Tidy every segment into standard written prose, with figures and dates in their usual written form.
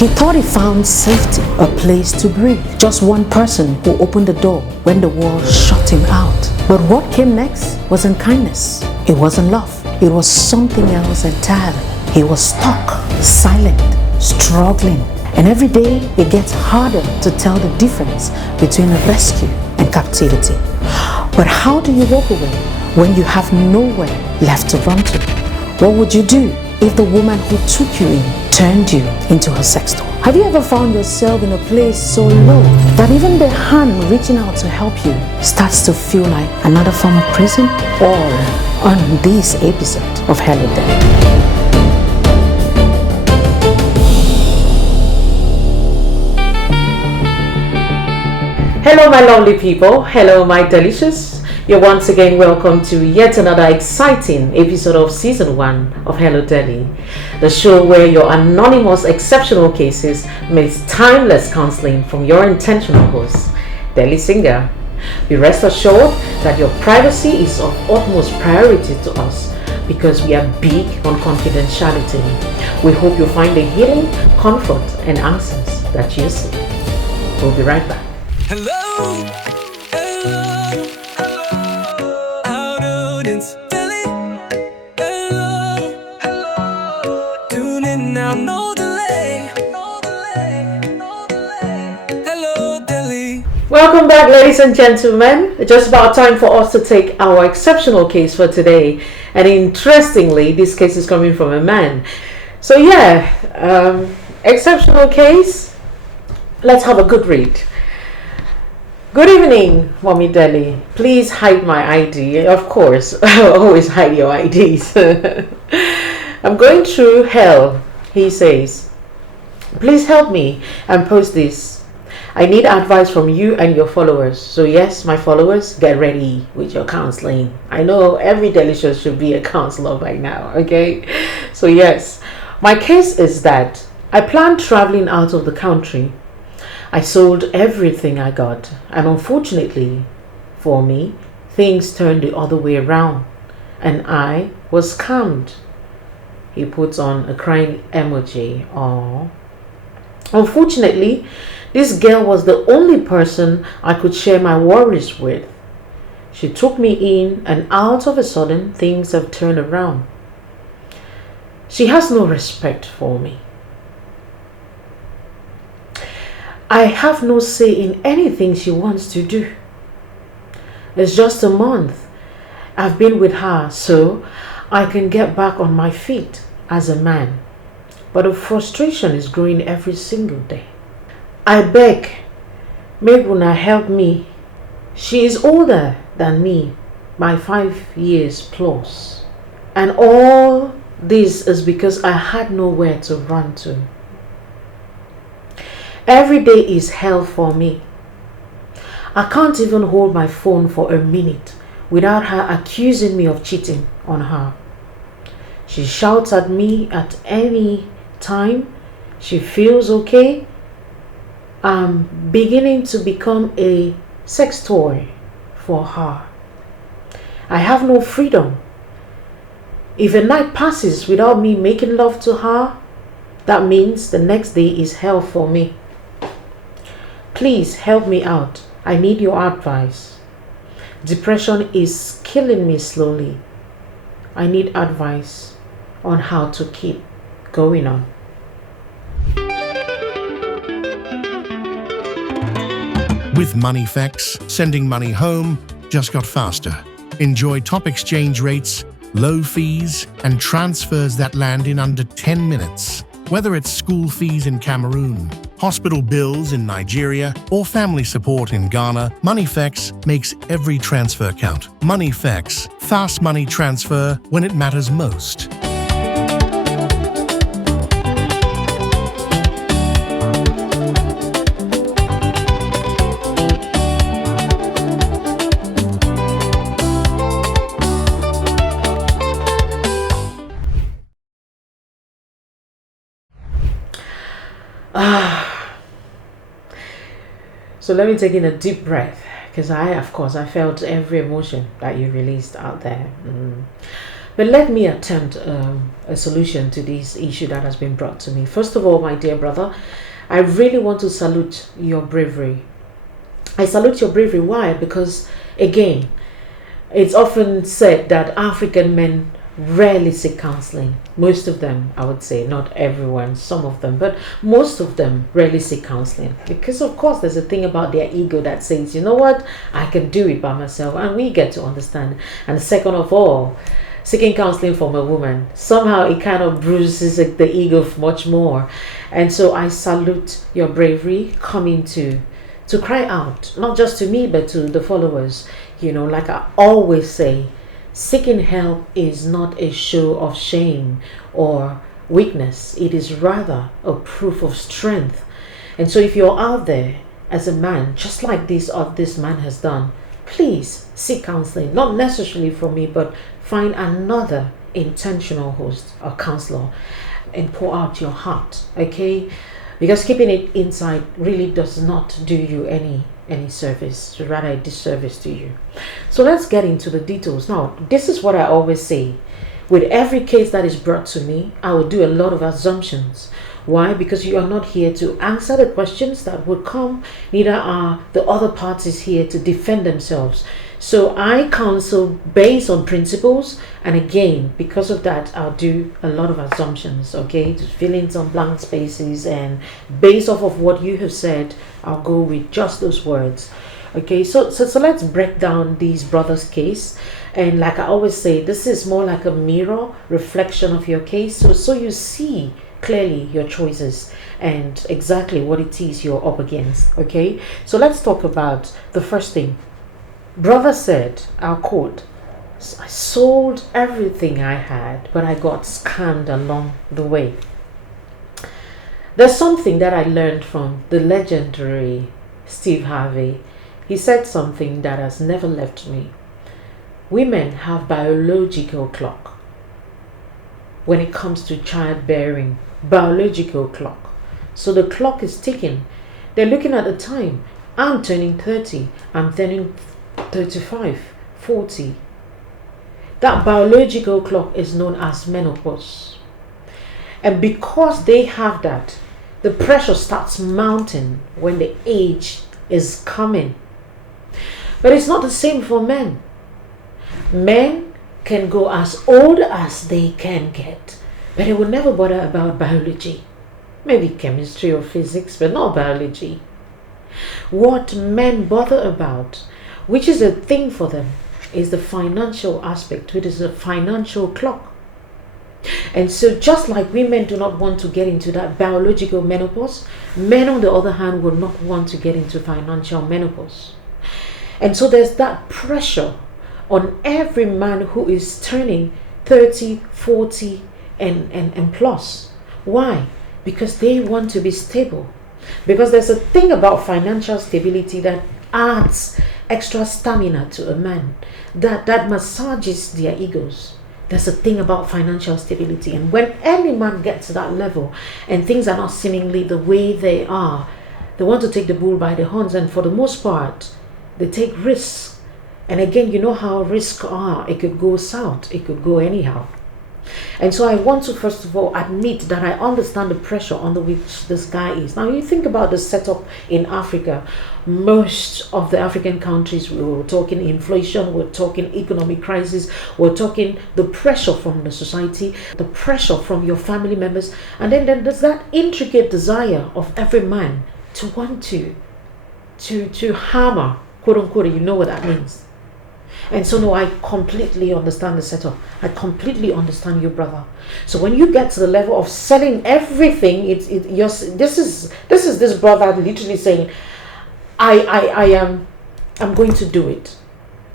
He thought he found safety, a place to breathe. Just one person who opened the door when the world shut him out. But what came next wasn't kindness. It wasn't love. It was something else entirely. He was stuck, silent, struggling. And every day it gets harder to tell the difference between rescue and captivity. But how do you walk away when you have nowhere left to run to? What would you do if the woman who took you in turned you into her sex toy? Have you ever found yourself in a place so low that even the hand reaching out to help you starts to feel like another form of prison? All on this episode of Hello Deli. Hello my lovely people, hello my delicious. You're once again welcome to yet another exciting episode of season 1 of Hello Deli, the show where your anonymous exceptional cases meets timeless counseling from your intentional host, Deli Singer. Be rest assured that your privacy is of utmost priority to us because we are big on confidentiality. We hope you find the healing, comfort and answers that you seek. We'll be right back. Hello, hello, hello, audience, Deli. Hello, hello, tune in now, no delay, no delay, no delay. Hello, Deli. Welcome back, ladies and gentlemen. It's just about time for us to take our exceptional case for today. And interestingly, this case is coming from a man. So exceptional case. Let's have a good read. Good evening, Mommy Deli. Please hide my ID. Of course, always hide your IDs. I'm going through hell, he says. Please help me and post this. I need advice from you and your followers. So yes, my followers, get ready with your counseling. I know every delicious should be a counselor by now, okay? So yes, my case is that I planned traveling out of the country. I sold everything I got, and unfortunately for me, things turned the other way around, and I was scammed. He puts on a crying emoji. Aww. Unfortunately, this girl was the only person I could share my worries with. She took me in, and out of a sudden, things have turned around. She has no respect for me. I have no say in anything she wants to do. It's just a month I've been with her, so I can get back on my feet as a man. But the frustration is growing every single day. I beg, make una help me. She is older than me by 5 years plus. And all this is because I had nowhere to run to. Every day is hell for me. I can't even hold my phone for a minute without her accusing me of cheating on her. She shouts at me at any time she feels okay. I'm beginning to become a sex toy for her. I have no freedom. If a night passes without me making love to her, that means the next day is hell for me. Please help me out. I need your advice. Depression is killing me slowly. I need advice on how to keep going on. With MoneyFX, sending money home just got faster. Enjoy top exchange rates, low fees, and transfers that land in under 10 minutes. Whether it's school fees in Cameroon, hospital bills in Nigeria, or family support in Ghana, MoneyFX makes every transfer count. MoneyFX, fast money transfer when it matters most. So let me take in a deep breath because I felt every emotion that you released out there. But let me attempt a solution to this issue that has been brought to me. First of all, my dear brother, I really want to salute your bravery. I salute your bravery. Why? Because, again, it's often said that African men rarely seek counseling. Most of them, I would say, not everyone, some of them, but most of them rarely seek counseling. Because, of course, there's a thing about their ego that says, you know what, I can do it by myself. And we get to understand. And second of all, seeking counseling from a woman, somehow it kind of bruises the ego much more. And so I salute your bravery coming to cry out, not just to me, but to the followers. You know, like I always say, seeking help is not a show of shame or weakness. It is rather a proof of strength. And so if you're out there as a man, just like this man has done, please seek counseling, not necessarily from me, but find another intentional host or counselor and pour out your heart, okay? Because keeping it inside really does not do you any service, rather a disservice to you. So let's get into the details. Now, this is what I always say. With every case that is brought to me, I will do a lot of assumptions. Why? Because you are not here to answer the questions that would come, neither are the other parties here to defend themselves. So I counsel based on principles, and again, because of that, I'll do a lot of assumptions, okay, to fill in some blank spaces, and based off of what you have said, I'll go with just those words. Okay, so let's break down these brothers' case. And like I always say, this is more like a mirror reflection of your case, so you see clearly your choices and exactly what it is you're up against. Okay, so let's talk about the first thing. Brother said, I'll quote, I sold everything I had, but I got scammed along the way. There's something that I learned from the legendary Steve Harvey. He said something that has never left me. Women have biological clock. When it comes to childbearing, biological clock. So the clock is ticking. They're looking at the time. I'm turning 30. I'm turning 35, 40. That biological clock is known as menopause. And because they have that, the pressure starts mounting when the age is coming. But it's not the same for men. Men can go as old as they can get, but they will never bother about biology. Maybe chemistry or physics, but not biology. What men bother about, which is a thing for them, is the financial aspect, which is a financial clock. And so just like women do not want to get into that biological menopause, men on the other hand will not want to get into financial menopause. And so there's that pressure on every man who is turning 30, 40 and plus. Why? Because they want to be stable. Because there's a thing about financial stability that adds extra stamina to a man, that massages their egos. There's a thing about financial stability, and when any man gets to that level and things are not seemingly the way they are, they want to take the bull by the horns, and for the most part they take risks. And again, you know how risks are. It could go south, it could go anyhow. And so I want to first of all admit that I understand the pressure under which this guy is. Now you think about the setup in Africa. Most of the African countries, we were talking inflation, we're talking economic crisis, we're talking the pressure from the society, the pressure from your family members, and then there's that intricate desire of every man to want to hammer, quote unquote, you know what that means. And so no, I completely understand the setup. I completely understand you, brother. So when you get to the level of selling everything, this is this brother literally saying, I'm going to do it.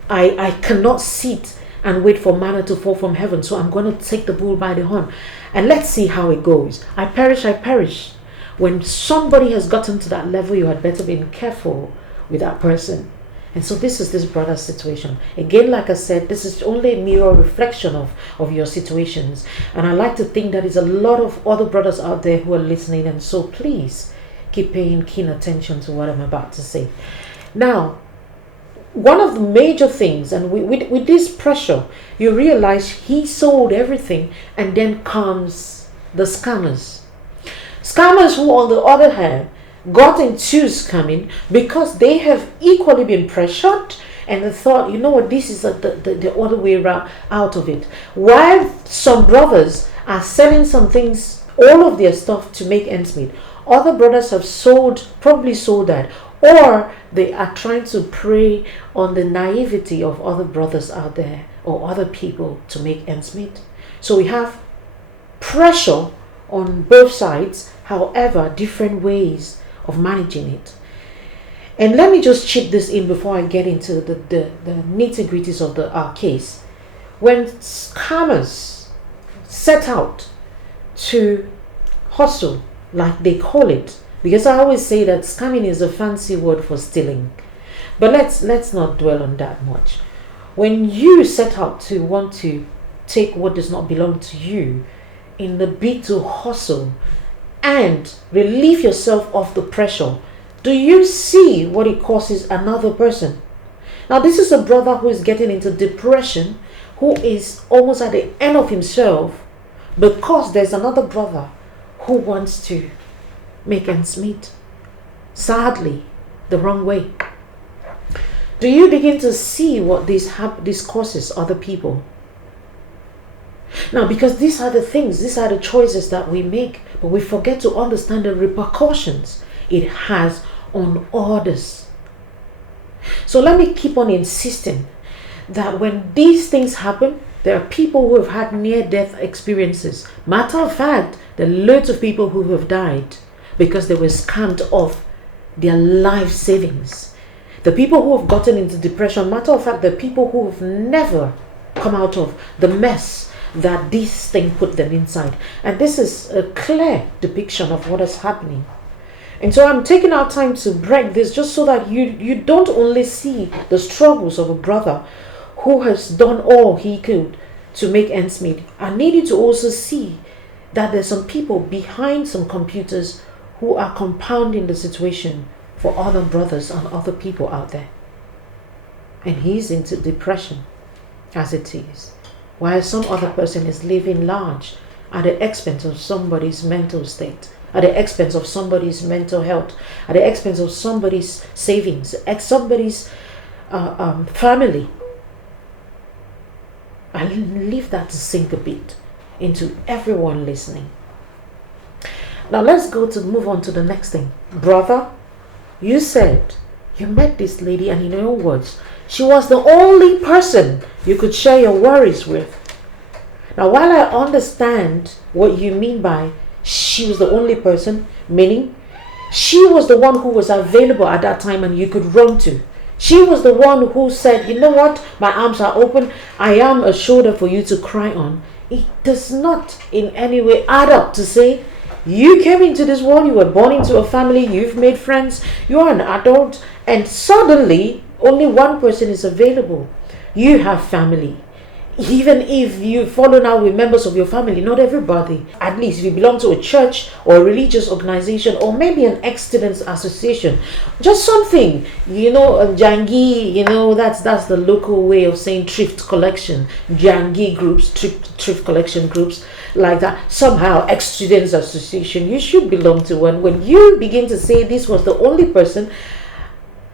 I cannot sit and wait for manna to fall from heaven. So I'm going to take the bull by the horn, and let's see how it goes. I perish. When somebody has gotten to that level, you had better be careful with that person. And so this is this brother's situation. Again, like I said, this is only a mirror reflection of your situations. And I like to think that there's a lot of other brothers out there who are listening. And so please keep paying keen attention to what I'm about to say. Now, one of the major things, and with this pressure, you realize he sold everything, and then comes the scammers. Scammers who, on the other hand, got into scamming because they have equally been pressured, and they thought, you know what, this is the other way around out of it. While some brothers are selling some things, all of their stuff to make ends meet, other brothers have probably sold that, or they are trying to prey on the naivety of other brothers out there or other people to make ends meet. So we have pressure on both sides, however, different ways of managing it. And let me just chip this in before I get into the nitty-gritties of our case. When scammers set out to hustle, like they call it, because I always say that scamming is a fancy word for stealing, but let's not dwell on that much. When you set out to want to take what does not belong to you in the bid to hustle and relieve yourself of the pressure, do you see what it causes another person? Now, this is a brother who is getting into depression, who is almost at the end of himself because there's another brother who wants to make ends meet. Sadly, the wrong way. Do you begin to see what this causes other people? Now, because these are the things, these are the choices that we make, but we forget to understand the repercussions it has on others. So let me keep on insisting that when these things happen, there are people who have had near-death experiences. Matter of fact, there are loads of people who have died because they were scammed of their life savings. The people who have gotten into depression, matter of fact, the people who have never come out of the mess that this thing put them inside. And this is a clear depiction of what is happening. And so I'm taking our time to break this just so that you don't only see the struggles of a brother who has done all he could to make ends meet. I need you to also see that there's some people behind some computers who are compounding the situation for other brothers and other people out there. And he's into depression as it is, while some other person is living large at the expense of somebody's mental state, at the expense of somebody's mental health, at the expense of somebody's savings, at somebody's family. I leave that to sink a bit into everyone listening. Now let's move on to the next thing. Brother, you said you met this lady, and in your own words, she was the only person you could share your worries with. Now, while I understand what you mean by she was the only person, meaning she was the one who was available at that time and you could run to. She was the one who said, you know what, my arms are open, I am a shoulder for you to cry on. It does not in any way add up to say, you came into this world, you were born into a family, you've made friends, you are an adult, and suddenly only one person is available. You have family. Even if you follow now with members of your family, not everybody. At least if you belong to a church or a religious organization or maybe an ex-students association, just something, jangi, that's the local way of saying thrift collection, jangi groups, thrift collection groups like that. Somehow ex-students association, you should belong to one. When you begin to say this was the only person,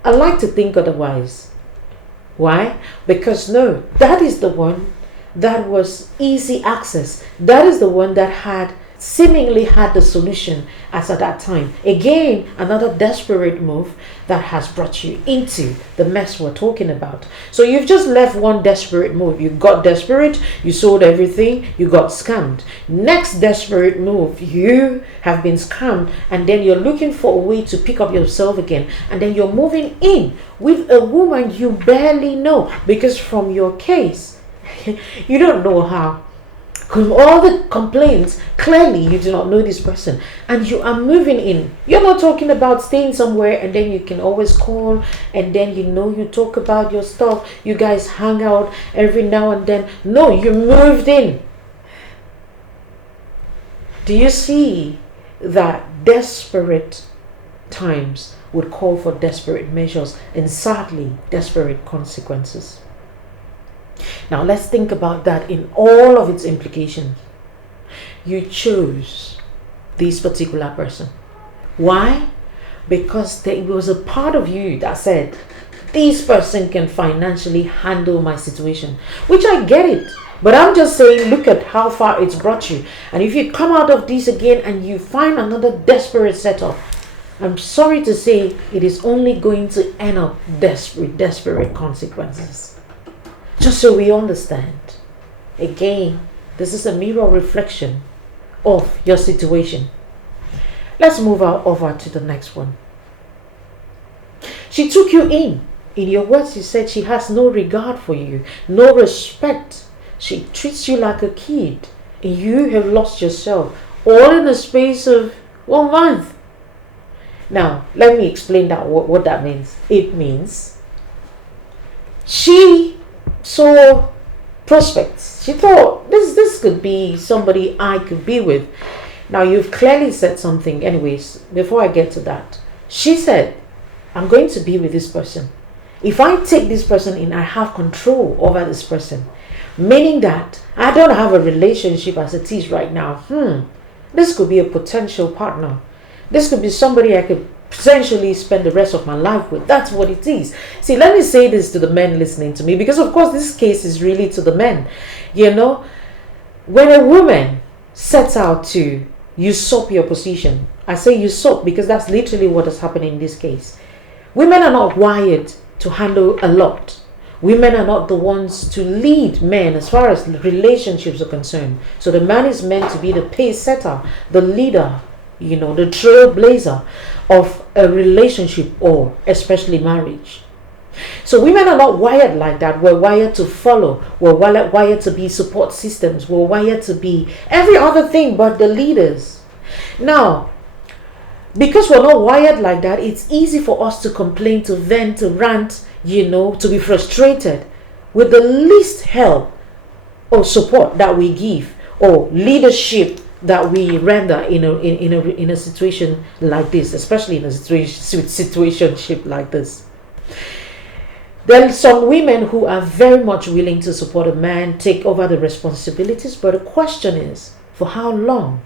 I like to think otherwise. Why? Because no, that is the one that was easy access. That is the one that seemingly had the solution as at that time. Again, another desperate move that has brought you into the mess we're talking about. So you've just left one desperate move. You got desperate, you sold everything, you got scammed. Next desperate move, you have been scammed, and then you're looking for a way to pick up yourself again, and then you're moving in with a woman you barely know, because from your case, you don't know how. Because all the complaints, clearly you do not know this person, and you are moving in. You're not talking about staying somewhere and then you can always call, and then you talk about your stuff, you guys hang out every now and then. No, you moved in. Do you see that desperate times would call for desperate measures and sadly desperate consequences. Now let's think about that in all of its implications. You chose this particular person. Why? Because there was a part of you that said, this person can financially handle my situation, which I get it. But I'm just saying, look at how far it's brought you. And if you come out of this again and you find another desperate setup, I'm sorry to say it is only going to end up desperate consequences. Just so we understand. Again, this is a mirror reflection of your situation. Let's move over to the next one. She took you in. In your words, you said she has no regard for you, no respect. She treats you like a kid. And you have lost yourself all in the space of 1 month. Now, let me explain that what that means. It means she saw prospects. She thought this could be somebody I could be with. Now, you've clearly said something. Anyways, before I get to that, she said, I'm going to be with this person. If I take this person in, I have control over this person. Meaning that I don't have a relationship as it is right now. This could be a potential partner. This could be somebody I could potentially spend the rest of my life with. That's what it is. See, let me say this to the men listening to me, because of course this case is really to the men. You know, when a woman sets out to usurp your position, I say usurp because that's literally what has happened in this case. Women are not wired to handle a lot. Women are not the ones to lead men as far as relationships are concerned. So the man is meant to be the pace setter, the leader, the trailblazer of a relationship, or especially marriage. So women are not wired like that. We're wired to follow. We're wired to be support systems. We're wired to be every other thing but the leaders. Now, because we're not wired like that, it's easy for us to complain, to vent, to rant, to be frustrated with the least help or support that we give or leadership that we render in a situation like this, especially in a situationship like this. There are some women who are very much willing to support a man, take over the responsibilities, but the question is, for how long?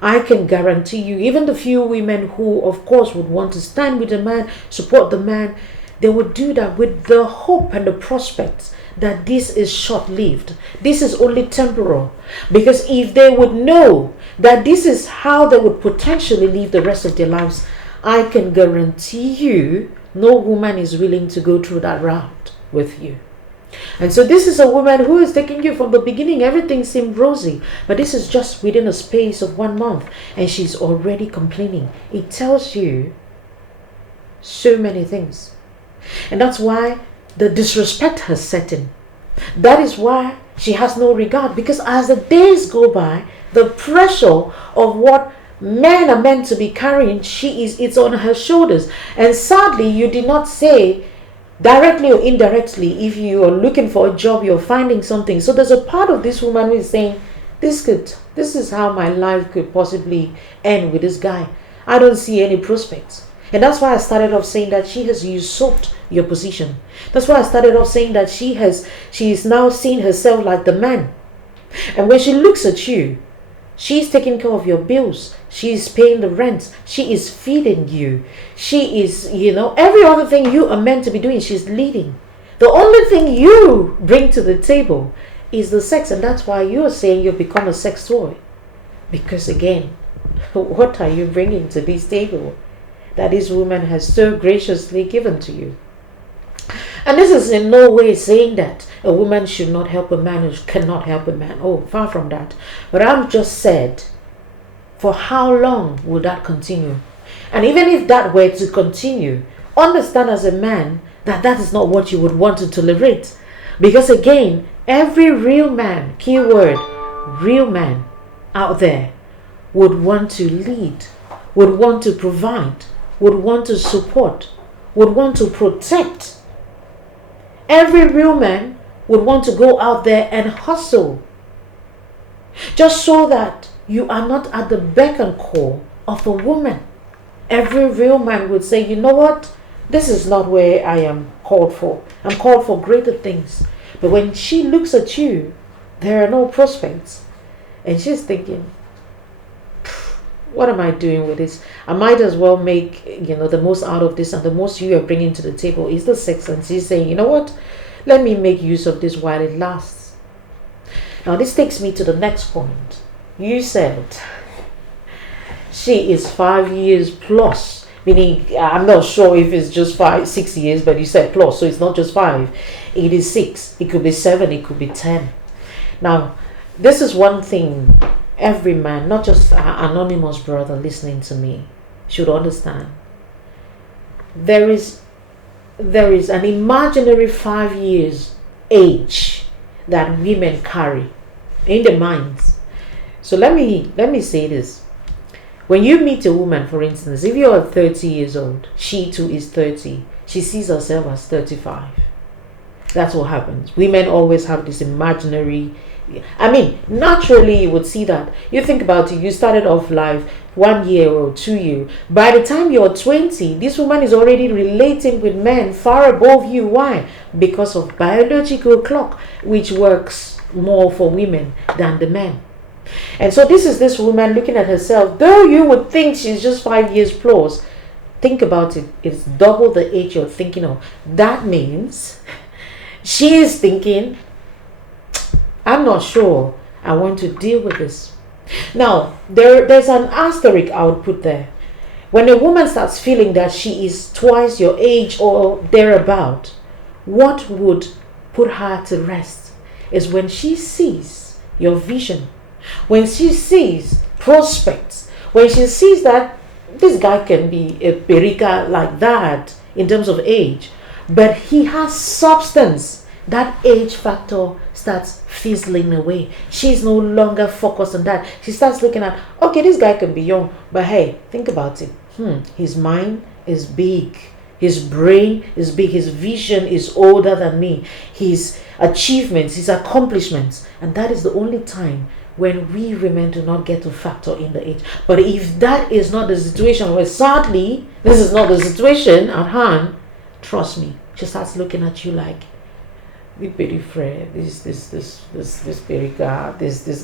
I can guarantee you, even the few women who, of course, would want to stand with the man, support the man, they would do that with the hope and the prospect that this is short-lived. This is only temporal. Because if they would know that this is how they would potentially live the rest of their lives, I can guarantee you no woman is willing to go through that route with you. And so this is a woman who is taking you from the beginning. Everything seemed rosy, but this is just within a space of 1 month and she's already complaining. It tells you so many things. And that's why the disrespect has set in. That is why she has no regard, because as the days go by, the pressure of what men are meant to be carrying, it's on her shoulders. And sadly, you did not say directly or indirectly, if you are looking for a job, you're finding something. So there's a part of this woman who is saying, this is how my life could possibly end with this guy. I don't see any prospects. And that's why I started off saying that she has usurped your position. That's why I started off saying that she is now seeing herself like the man. And when she looks at you, she's taking care of your bills. She's paying the rent. She is feeding you. She is, every other thing you are meant to be doing, she's leading. The only thing you bring to the table is the sex. And that's why you're saying you've become a sex toy. Because again, what are you bringing to this table that this woman has so graciously given to you? And this is in no way saying that a woman should not help a man or cannot help a man. Oh, far from that. But I've just said, for how long will that continue? And even if that were to continue, understand as a man that that is not what you would want to tolerate. Because again, every real man, keyword, real man out there would want to lead, would want to provide, would want to support, would want to protect. Every real man would want to go out there and hustle, just so that you are not at the beck and call of a woman. every real man would say, you know what? This is not where I am called for. I'm called for greater things. But when she looks at you, there are no prospects. And she's thinking, what am I doing with this? I might as well make, the most out of this, and the most you are bringing to the table is the sex. And she's saying, you know what? Let me make use of this while it lasts. Now, this takes me to the next point. You said she is 5 years plus, meaning I'm not sure if it's just 6 years, but you said plus, so it's not just 5. It is 6. It could be 7. It could be 10. Now, this is one thing every man, not just our anonymous brother listening to me, should understand. There is an imaginary 5 years age that women carry in their minds. So let me say this. When you meet a woman, for instance, if you are 30 years old, she too is 30, she sees herself as 35. That's what happens. Women always have this imaginary, naturally you would see that. You think about it, you started off life 1 year or 2 years. By the time you're 20, this woman is already relating with men far above you. Why? Because of biological clock, which works more for women than the men. And so this woman looking at herself, though you would think she's just 5 years plus, think about it, it's double the age you're thinking of. That means she is thinking, I'm not sure I want to deal with this. Now, there's an asterisk I would put there. When a woman starts feeling that she is twice your age or thereabout, what would put her to rest is when she sees your vision, when she sees prospects, when she sees that this guy can be a perica like that in terms of age, but he has substance. That age factor starts fizzling away. She's no longer focused on that. She starts looking at, okay, this guy can be young, but hey, think about it. His mind is big. His brain is big. His vision is older than me. His achievements, his accomplishments. And that is the only time when we women do not get to factor in the age. But if that is not the situation, where sadly, this is not the situation at hand, trust me, she starts looking at you like, this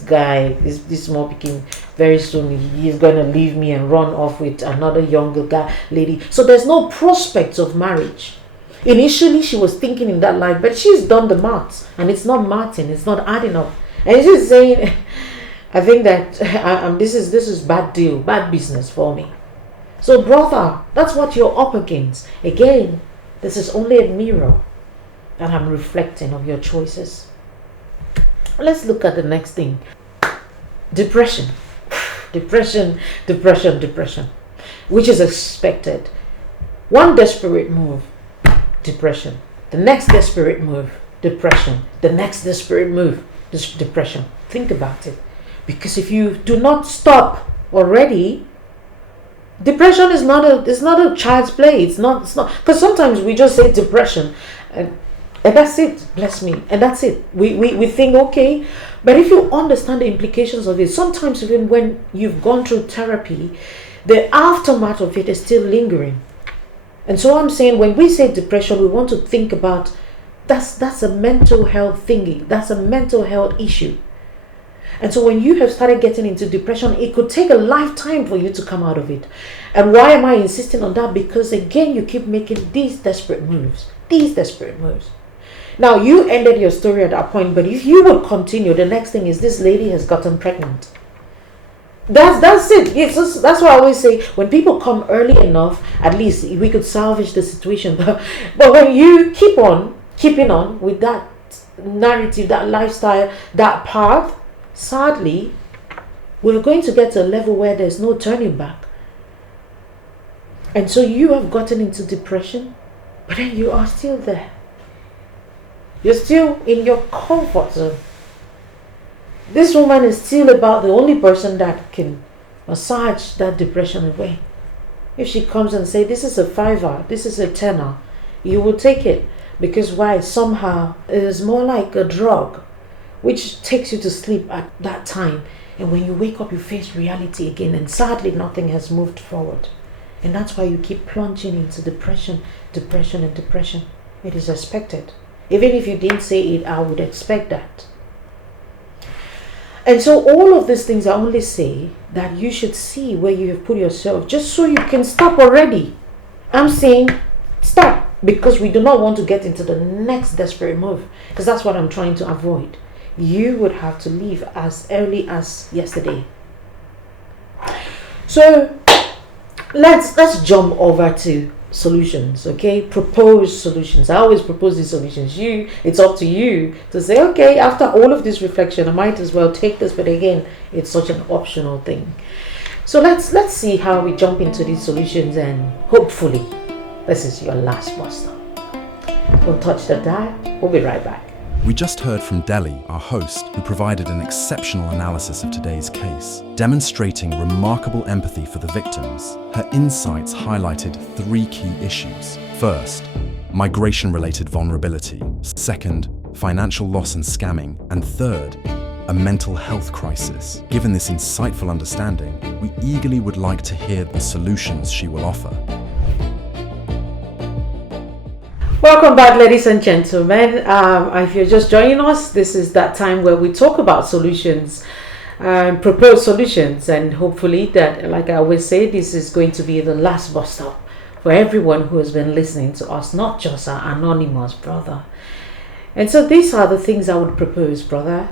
guy, this small picking, very soon he's gonna leave me and run off with another younger lady. So there's no prospects of marriage. Initially she was thinking in that life, but she's done the maths, and it's not mathing, it's not adding up. And she's saying, I think that this is bad deal, bad business for me. So brother, that's what you're up against. Again, this is only a mirror that I'm reflecting of your choices. Let's look at the next thing. Depression, which is expected. One desperate move, depression. The next desperate move, depression. The next desperate move, depression. Think about it. Because if you do not stop already, depression is not a child's play. It's not because sometimes we just say depression and that's it, bless me, and that's it. We think okay, but if you understand the implications of it, sometimes even when you've gone through therapy, the aftermath of it is still lingering. And so I'm saying, when we say depression, we want to think about that's a mental health thingy, that's a mental health issue. And so when you have started getting into depression, it could take a lifetime for you to come out of it. And why am I insisting on that? Because again, you keep making these desperate moves. Now, you ended your story at that point, but if you would continue, the next thing is this lady has gotten pregnant. That's it. Yes, that's why I always say, when people come early enough, at least we could salvage the situation. But when you keeping on with that narrative, that lifestyle, that path, sadly, we're going to get to a level where there's no turning back. And so you have gotten into depression, but then you are still there. You're still in your comfort zone. This woman is still about the only person that can massage that depression away. If she comes and say, this is a 5-hour, this is a 10-hour, you will take it. Because why? Somehow it is more like a drug, which takes you to sleep at that time. And when you wake up, you face reality again. And sadly, nothing has moved forward. And that's why you keep plunging into depression, depression, and depression. It is expected. Even if you didn't say it, I would expect that. And so all of these things I only say that you should see where you have put yourself, just so you can stop already. I'm saying stop, because we do not want to get into the next desperate move, because that's what I'm trying to avoid. You would have to leave as early as yesterday. So let's jump over to solutions, okay? Propose solutions. I always propose these solutions. It's up to you to say, okay, after all of this reflection, I might as well take this, but again, it's such an optional thing. So let's see how we jump into these solutions, and hopefully this is your last bus stop. Don't touch the dial. We'll be right back. We just heard from Deli, our host, who provided an exceptional analysis of today's case, demonstrating remarkable empathy for the victims. Her insights highlighted 3 key issues. First, migration-related vulnerability. Second, financial loss and scamming. And third, a mental health crisis. Given this insightful understanding, we eagerly would like to hear the solutions she will offer. Welcome back, ladies and gentlemen. If you're just joining us, this is that time where we talk about solutions, propose solutions, and hopefully that, like I always say, this is going to be the last bus stop for everyone who has been listening to us, not just our anonymous brother. And so these are the things I would propose, brother,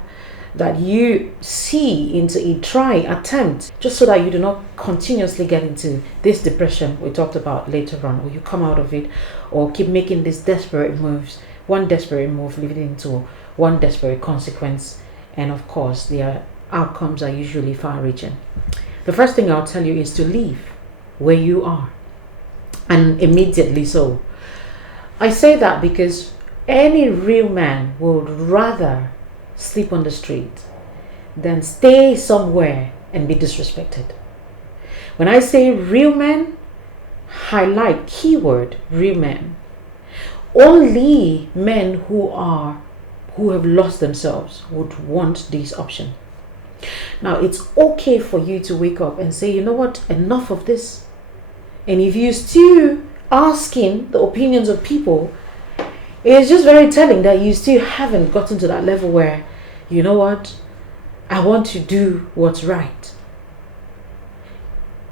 that you see into a try, attempt, just so that you do not continuously get into this depression we talked about later on, or you come out of it, or keep making these desperate moves, one desperate move leading into one desperate consequence, and of course their outcomes are usually far-reaching. The first thing I'll tell you is to leave where you are, and immediately so. I say that because any real man would rather sleep on the street than stay somewhere and be disrespected. When I say real men, highlight keyword real men. Only men who have lost themselves would want this option. Now, it's okay for you to wake up and say, you know what, enough of this. And if you still asking the opinions of people, it's just very telling that you still haven't gotten to that level where, you know what, I want to do what's right.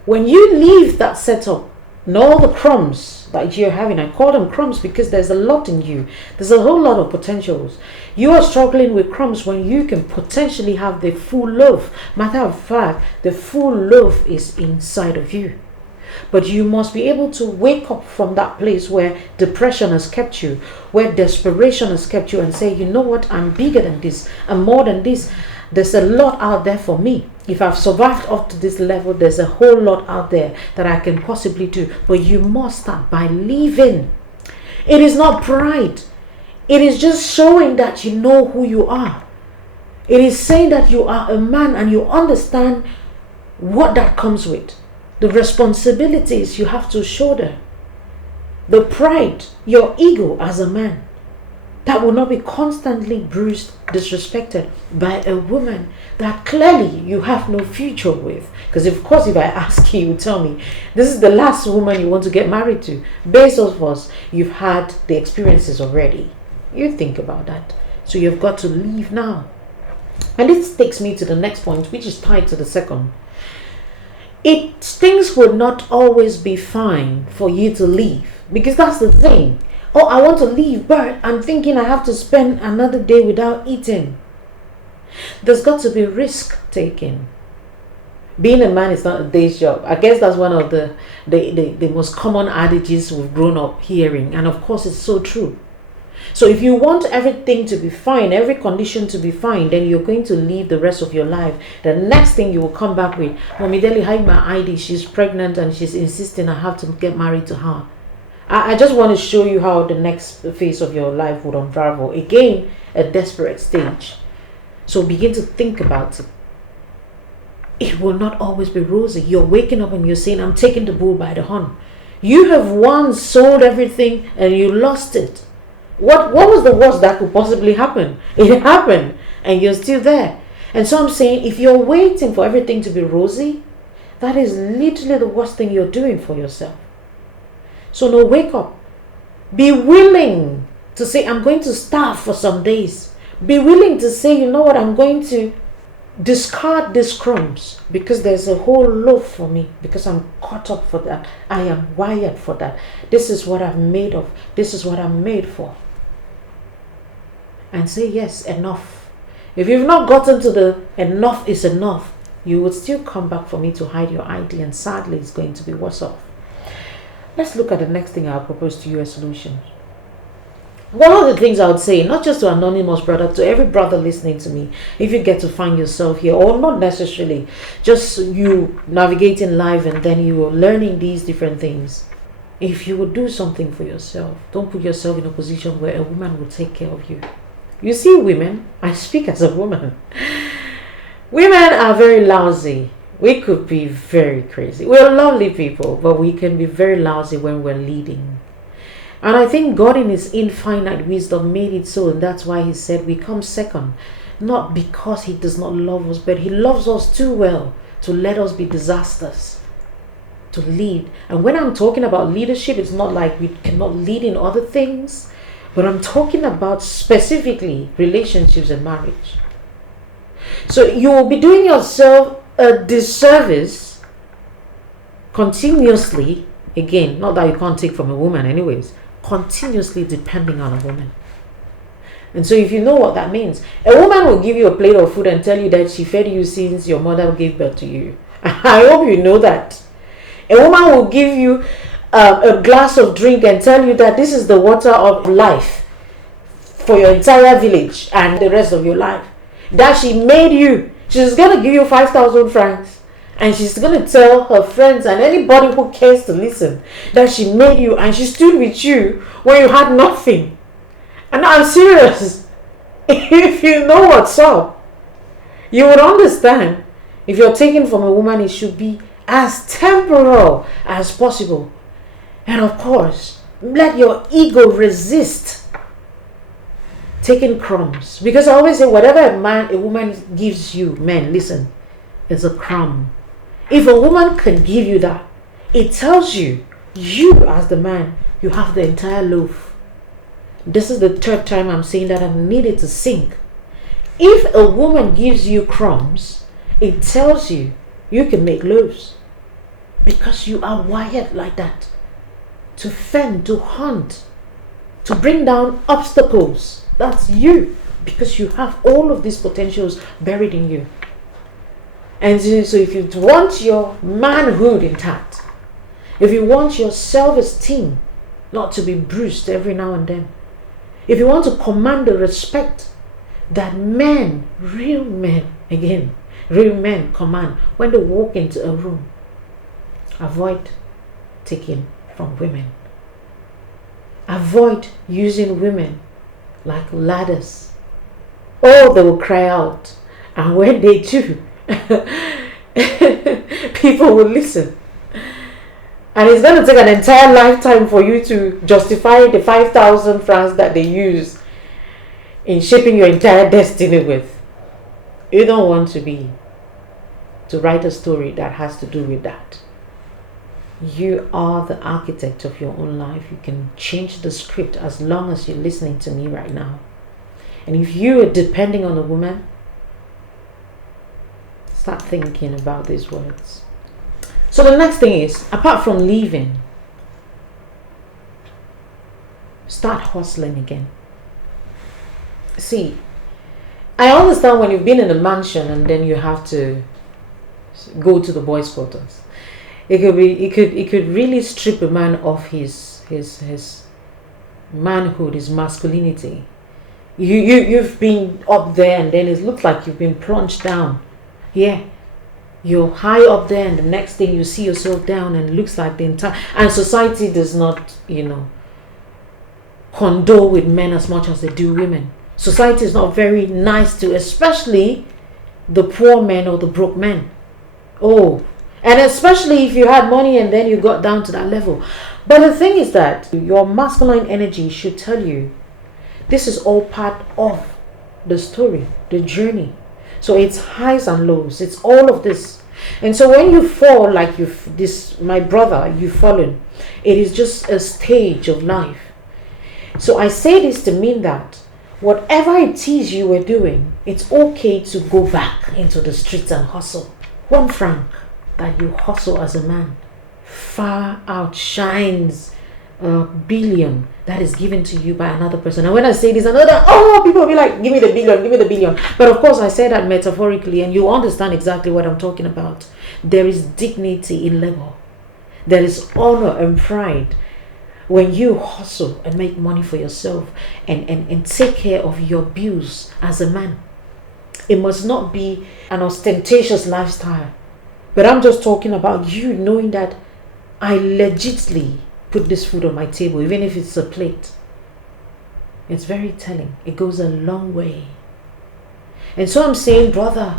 When you leave that setup, and all the crumbs that you're having, I call them crumbs because there's a lot in you. There's a whole lot of potentials. You are struggling with crumbs when you can potentially have the full loaf. Matter of fact, the full loaf is inside of you. But you must be able to wake up from that place where depression has kept you, where desperation has kept you, and say, you know what, I'm bigger than this, I'm more than this. There's a lot out there for me. If I've survived up to this level, there's a whole lot out there that I can possibly do. But you must start by leaving. It is not pride. It is just showing that you know who you are. It is saying that you are a man and you understand what that comes with. The responsibilities you have to shoulder. The pride, your ego as a man. That will not be constantly bruised, disrespected by a woman that clearly you have no future with. Because of course, if I ask you, you tell me, this is the last woman you want to get married to. Based off us, you've had the experiences already. You think about that. So you've got to leave now. And this takes me to the next point, which is tied to the second. Things would not always be fine for you to leave. Because that's the thing. Oh, I want to leave, but I'm thinking I have to spend another day without eating. There's got to be risk taking. Being a man is not a day's job. I guess that's one of the most common adages we've grown up hearing. And of course, it's so true. So if you want everything to be fine, every condition to be fine, then you're going to live the rest of your life. The next thing you will come back with, Mommy Deli, hide my ID. She's pregnant and she's insisting I have to get married to her. I just want to show you how the next phase of your life would unravel. Again, a desperate stage. So begin to think about it. It will not always be rosy. You're waking up and you're saying, I'm taking the bull by the horn. You have once sold everything and you lost it. What was the worst that could possibly happen? It happened and you're still there. And so I'm saying, if you're waiting for everything to be rosy, that is literally the worst thing you're doing for yourself. So no, wake up. Be willing to say, I'm going to starve for some days. Be willing to say, you know what, I'm going to discard these crumbs because there's a whole loaf for me, because I'm caught up for that. I am wired for that. This is what I'm made of. This is what I'm made for. And say, yes, enough. If you've not gotten to the enough is enough, you would still come back for me to hide your ID, and sadly it's going to be worse off. Let's look at the next thing I'll propose to you as solution. One of the things I would say, not just to anonymous brother, to every brother listening to me, if you get to find yourself here, or not necessarily, just you navigating life and then you are learning these different things. If you would do something for yourself, don't put yourself in a position where a woman will take care of you. You see, women, I speak as a woman. Women are very lousy. We could be very crazy. We're lovely people, but we can be very lousy when we're leading. And I think God in his infinite wisdom made it so, and that's why he said we come second. Not because he does not love us, but he loves us too well to let us be disasters, to lead. And when I'm talking about leadership, it's not like we cannot lead in other things, but I'm talking about specifically relationships and marriage. So you will be doing yourself a disservice continuously, again, not that you can't take from a woman anyways, continuously depending on a woman. And so if you know what that means, a woman will give you a plate of food and tell you that she fed you since your mother gave birth to you. I hope you know that. A woman will give you a glass of drink and tell you that this is the water of life for your entire village and the rest of your life. That she made you. She's going to give you 5,000 francs. And she's going to tell her friends and anybody who cares to listen that she made you and she stood with you when you had nothing. And I'm serious. If you know what's up, you would understand. If you're taking from a woman, it should be as temporal as possible. And of course, let your ego resist taking crumbs. Because I always say, whatever a woman gives you, men, listen, it's a crumb. If a woman can give you that, it tells you, you as the man, you have the entire loaf. This is the third time I'm saying that I needed to sink. If a woman gives you crumbs, it tells you, you can make loaves. Because you are wired like that. To fend, to hunt, to bring down obstacles. That's you. Because you have all of these potentials buried in you. And so if you want your manhood intact, if you want your self-esteem not to be bruised every now and then, if you want to command the respect that men, real men command when they walk into a room, avoid taking from women. Avoid using women like ladders. Oh, they will cry out. And when they do, people will listen. And it's going to take an entire lifetime for you to justify the 5,000 francs that they use in shaping your entire destiny with. You don't want to write a story that has to do with that. You are the architect of your own life. You can change the script as long as you're listening to me right now. And if you are depending on a woman, start thinking about these words. So the next thing is, apart from leaving, start hustling again. See, I understand when you've been in a mansion and then you have to go to the boys' quarters. It could really strip a man of his manhood, his masculinity. You've been up there and then it looks like you've been plunged down. Yeah. You're high up there and the next thing you see yourself down and it looks like the entire... And society does not, condole with men as much as they do women. Society is not very nice to, especially the poor men or the broke men. Oh, and especially if you had money and then you got down to that level. But the thing is that your masculine energy should tell you this is all part of the story, the journey. So it's highs and lows. It's all of this. And so when you fall like my brother, you've fallen, it is just a stage of life. So I say this to mean that whatever it is you were doing, it's okay to go back into the streets and hustle. 1 franc that you hustle as a man far outshines a billion that is given to you by another person. And when I say this, people will be like, give me the billion, give me the billion. But of course I say that metaphorically, and you understand exactly what I'm talking about. There is dignity in labor. There is honor and pride when you hustle and make money for yourself and take care of your bills as a man. It must not be an ostentatious lifestyle. But I'm just talking about you knowing that I legitimately put this food on my table, even if it's a plate. It's very telling. It goes a long way. And so I'm saying, brother,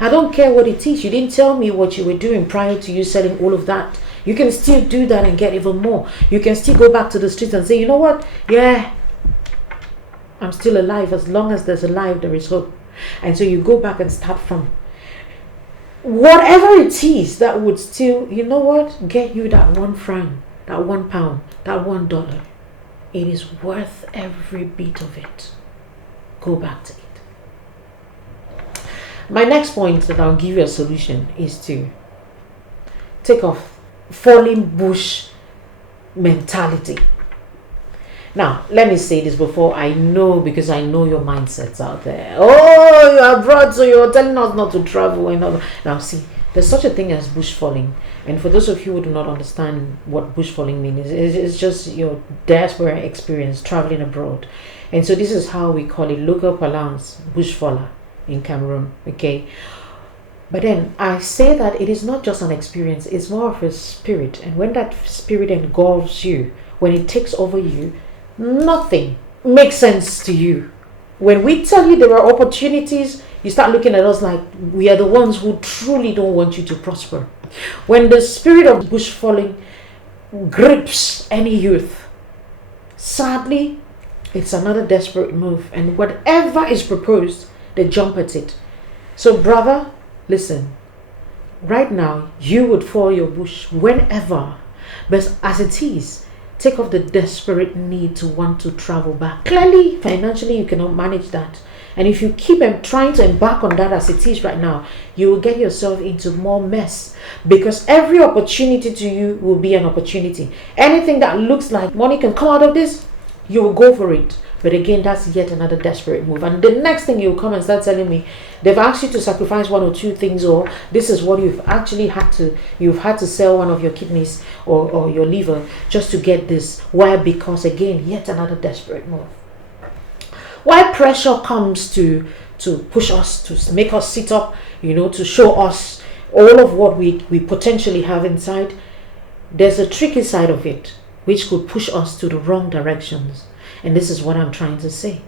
I don't care what it is. You didn't tell me what you were doing prior to you selling all of that. You can still do that and get even more. You can still go back to the streets and say, you know what? Yeah, I'm still alive. As long as there's a life, there is hope. And so you go back and start from whatever it is that would still, you know what, get you that 1 franc, that £1, that $1. It is worth every bit of it. Go back to it. My next point that I'll give you a solution is to take off falling bush mentality. Now, let me say this before I know, because I know your mindsets out there. Oh, you are abroad, so you're telling us not to travel and all. Now, see, there's such a thing as bush falling. And for those of you who do not understand what bush falling means, it's just your diaspora experience traveling abroad. And so this is how we call it, local parlance, bush faller in Cameroon, okay? But then I say that it is not just an experience, it's more of a spirit. And when that spirit engulfs you, when it takes over you, nothing makes sense to you. When we tell you there are opportunities, you start looking at us like we are the ones who truly don't want you to prosper. When the spirit of bush falling grips any youth, sadly, it's another desperate move. And whatever is proposed, they jump at it. So brother, listen, right now, you would fall your bush whenever, but as it is, take off the desperate need to want to travel back. Clearly, financially, you cannot manage that. And if you keep trying to embark on that as it is right now, you will get yourself into more mess, because every opportunity to you will be an opportunity. Anything that looks like money can come out of this, you will go for it. But again, that's yet another desperate move. And the next thing you'll come and start telling me, they've asked you to sacrifice 1 or 2 things, or this is what you've had to sell one of your kidneys or your liver just to get this. Why? Because again, yet another desperate move. Why pressure comes to push us, to make us sit up, to show us all of what we potentially have inside, there's a tricky side of it, which could push us to the wrong directions. And this is what I'm trying to say.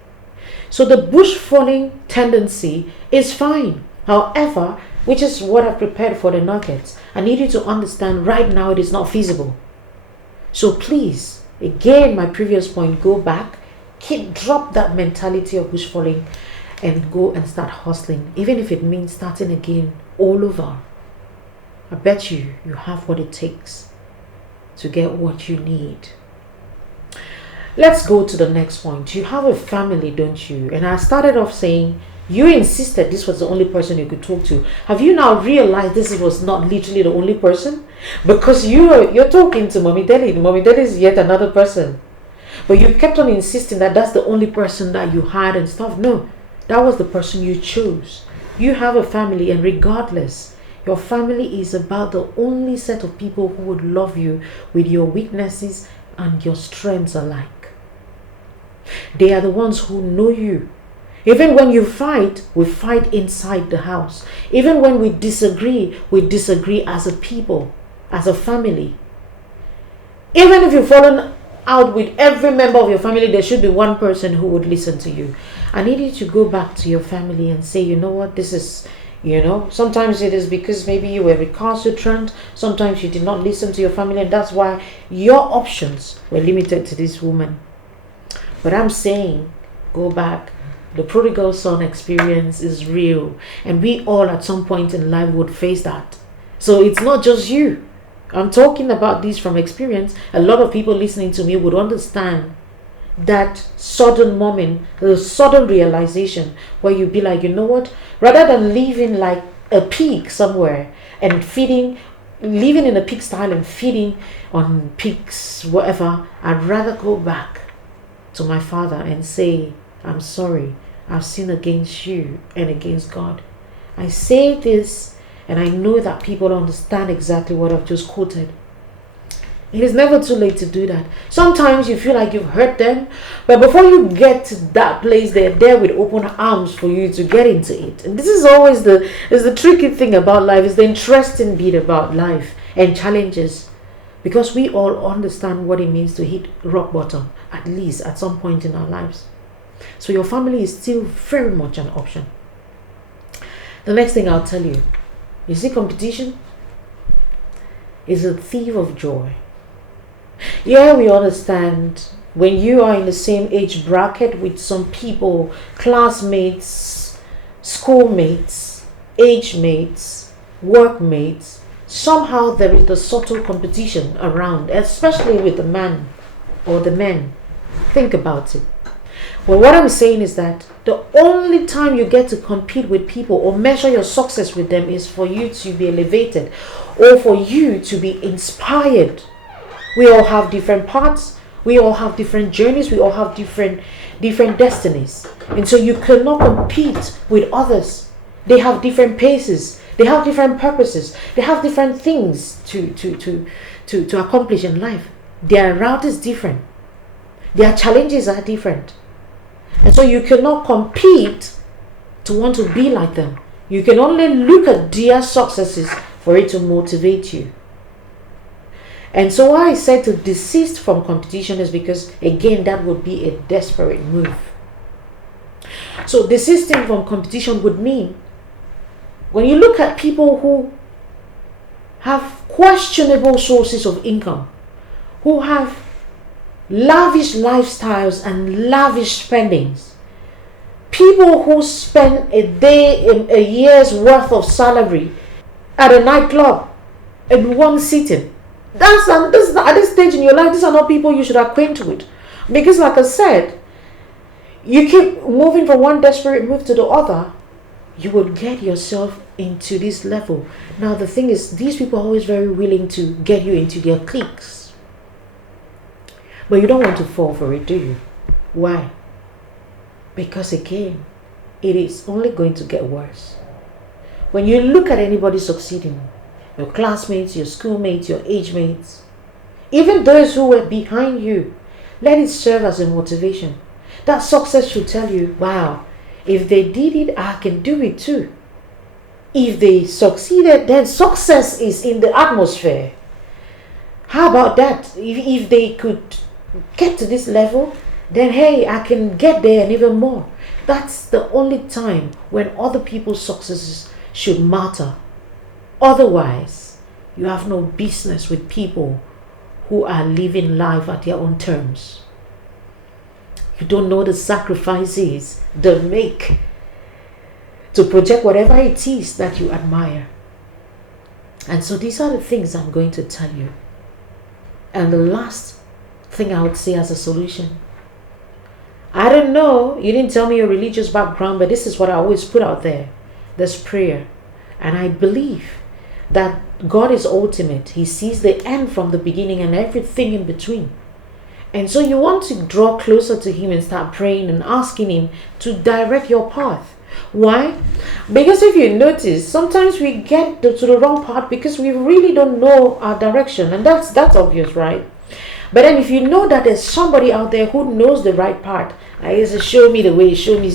So the bush falling tendency is fine. However, which is what I've prepared for the nuggets, I need you to understand right now it is not feasible. So please, again, my previous point, go back, drop that mentality of bush falling and go and start hustling. Even if it means starting again all over. I bet you have what it takes to get what you need. Let's go to the next point. You have a family, don't you? And I started off saying you insisted this was the only person you could talk to. Have you now realized this was not literally the only person? Because you're talking to Mommy Deli. Mommy Deli is yet another person. But you kept on insisting that that's the only person that you had and stuff. No, that was the person you chose. You have a family, and regardless, your family is about the only set of people who would love you with your weaknesses and your strengths alike. They are the ones who know you. Even when you fight, we fight inside the house. Even when we disagree as a people, as a family. Even if you've fallen out with every member of your family, there should be one person who would listen to you. I need you to go back to your family and say, you know what, this is, sometimes it is because maybe you were recalcitrant, sometimes you did not listen to your family, and that's why your options were limited to this woman. But I'm saying, go back. The prodigal son experience is real, and we all at some point in life would face that. So it's not just you. I'm talking about this from experience. A lot of people listening to me would understand that sudden moment, the sudden realization where you be like, you know what? Rather than living like a pig somewhere and living in a pig style and feeding on pigs, whatever, I'd rather go back to my father and say, I'm sorry, I've sinned against you and against God. I say this, and I know that people understand exactly what I've just quoted. It is never too late to do that. Sometimes you feel like you've hurt them, but before you get to that place, they're there with open arms for you to get into it. And this is always the tricky thing about life, is the interesting bit about life and challenges. Because we all understand what it means to hit rock bottom, at least at some point in our lives. So your family is still very much an option. The next thing I'll tell you, you see, competition is a thief of joy. Yeah, we understand when you are in the same age bracket with some people, classmates, schoolmates, age mates, workmates, somehow there is the subtle competition around, especially with the man or the men. Think about it. Well, what I'm saying is that the only time you get to compete with people or measure your success with them is for you to be elevated or for you to be inspired. We all have different paths. We all have different journeys. We all have different destinies. And so you cannot compete with others. They have different paces. They have different purposes. They have different things to accomplish in life. Their route is different. Their challenges are different. And so you cannot compete to want to be like them. You can only look at their successes for it to motivate you. And so why I said to desist from competition is because, again, that would be a desperate move. So desisting from competition would mean, when you look at people who have questionable sources of income, who have lavish lifestyles and lavish spendings, people who spend a year's worth of salary at a nightclub in one sitting, at this stage in your life, these are not people you should acquaint with. Because like I said, you keep moving from one desperate move to the other, you will get yourself into this level. Now the thing is, these people are always very willing to get you into their cliques. But you don't want to fall for it, do you? Why? Because again, it is only going to get worse. When you look at anybody succeeding, your classmates, your schoolmates, your age mates, even those who were behind you, let it serve as a motivation. That success should tell you, wow, if they did it, I can do it too. If they succeeded, then success is in the atmosphere. How about that? If they could get to this level, then hey, I can get there and even more. That's the only time when other people's successes should matter. Otherwise, you have no business with people who are living life at their own terms. You don't know the sacrifices they make to project whatever it is that you admire. And so these are the things I'm going to tell you. And the last thing I would say as a solution, I don't know, you didn't tell me your religious background, but this is what I always put out there. There's prayer. And I believe that God is ultimate. He sees the end from the beginning and everything in between. And so you want to draw closer to Him and start praying and asking Him to direct your path. Why? Because if you notice, sometimes we get to the wrong path because we really don't know our direction. And that's obvious, right? But then if you know that there's somebody out there who knows the right path, I guess show me the way, show me,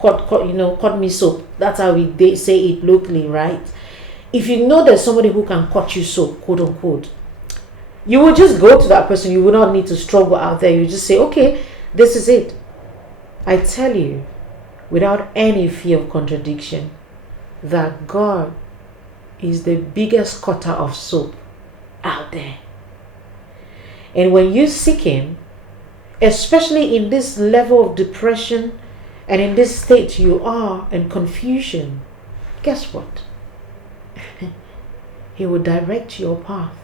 cut me soap. That's how they say it locally, right? If you know there's somebody who can cut you soap, quote unquote, you will just go to that person. You will not need to struggle out there. You just say, okay, this is it. I tell you, without any fear of contradiction, that God is the biggest cutter of soap out there. And when you seek Him, especially in this level of depression and in this state you are in confusion, guess what? He will direct your path.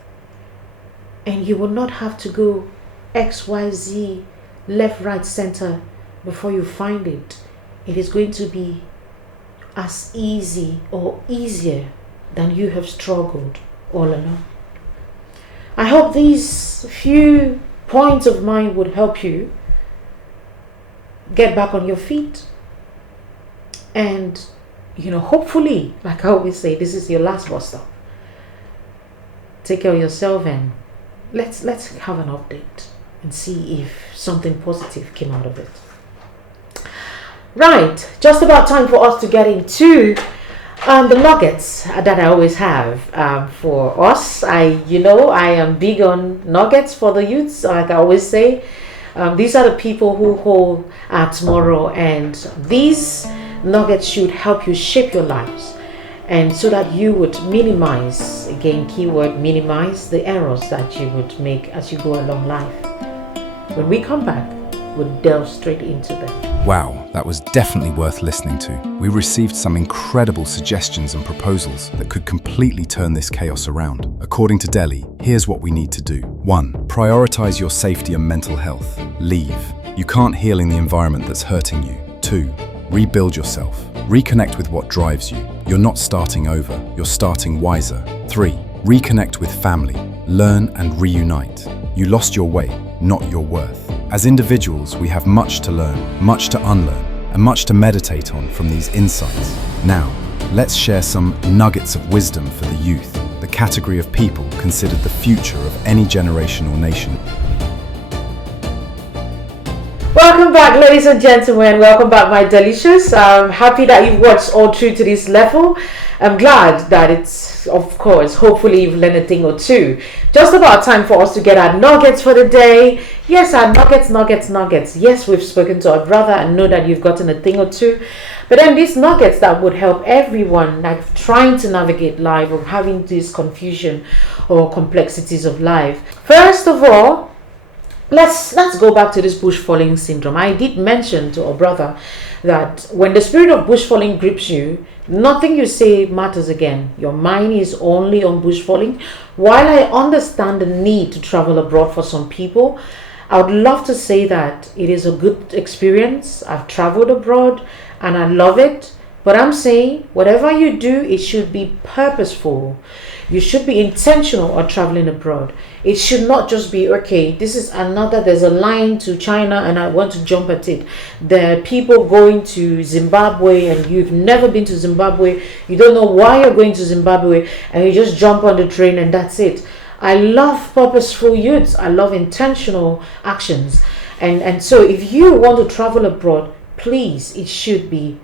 And you will not have to go X, Y, Z, left, right, center before you find it. It is going to be as easy or easier than you have struggled all along. I hope these few points of mine would help you get back on your feet. And, hopefully, like I always say, this is your last bus stop. Take care of yourself and let's have an update and see if something positive came out of it. Right, just about time for us to get into the nuggets that I always have for us. I am big on nuggets for the youths, like I always say. These are the people who hold our tomorrow, and these nuggets should help you shape your lives, and so that you would minimize, again keyword minimize, the errors that you would make as you go along life. When we come back, we'll delve straight into them. Wow, that was definitely worth listening to. We received some incredible suggestions and proposals that could completely turn this chaos around. According to Delhi, here's what we need to do. 1. Prioritize your safety and mental health. Leave. You can't heal in the environment that's hurting you. 2. Rebuild yourself. Reconnect with what drives you. You're not starting over, you're starting wiser. 3. Reconnect with family. Learn and reunite. You lost your way, not your worth. As individuals, we have much to learn, much to unlearn, and much to meditate on from these insights. Now, let's share some nuggets of wisdom for the youth, the category of people considered the future of any generation or nation. Welcome back, ladies and gentlemen. Welcome back, my delicious. I'm happy that you've watched all through to this level. I'm glad that it's, of course, hopefully you've learned a thing or two. Just about time for us to get our nuggets for the day. Yes, our nuggets. Yes, we've spoken to our brother and know that you've gotten a thing or two. But then these nuggets that would help everyone like trying to navigate life or having this confusion or complexities of life. First of all, let's go back to this bush falling syndrome. I did mention to our brother that when the spirit of bush falling grips you, nothing you say matters again. Your mind is only on bush falling. While I understand the need to travel abroad for some people, I would love to say that it is a good experience. I've traveled abroad and I love it. But I'm saying whatever you do, it should be purposeful. You should be intentional on traveling abroad. It should not just be, okay, there's a line to China and I want to jump at it. There are people going to Zimbabwe and you've never been to Zimbabwe. You don't know why you're going to Zimbabwe and you just jump on the train and that's it. I love purposeful youths. I love intentional actions. And so if you want to travel abroad, please, it should be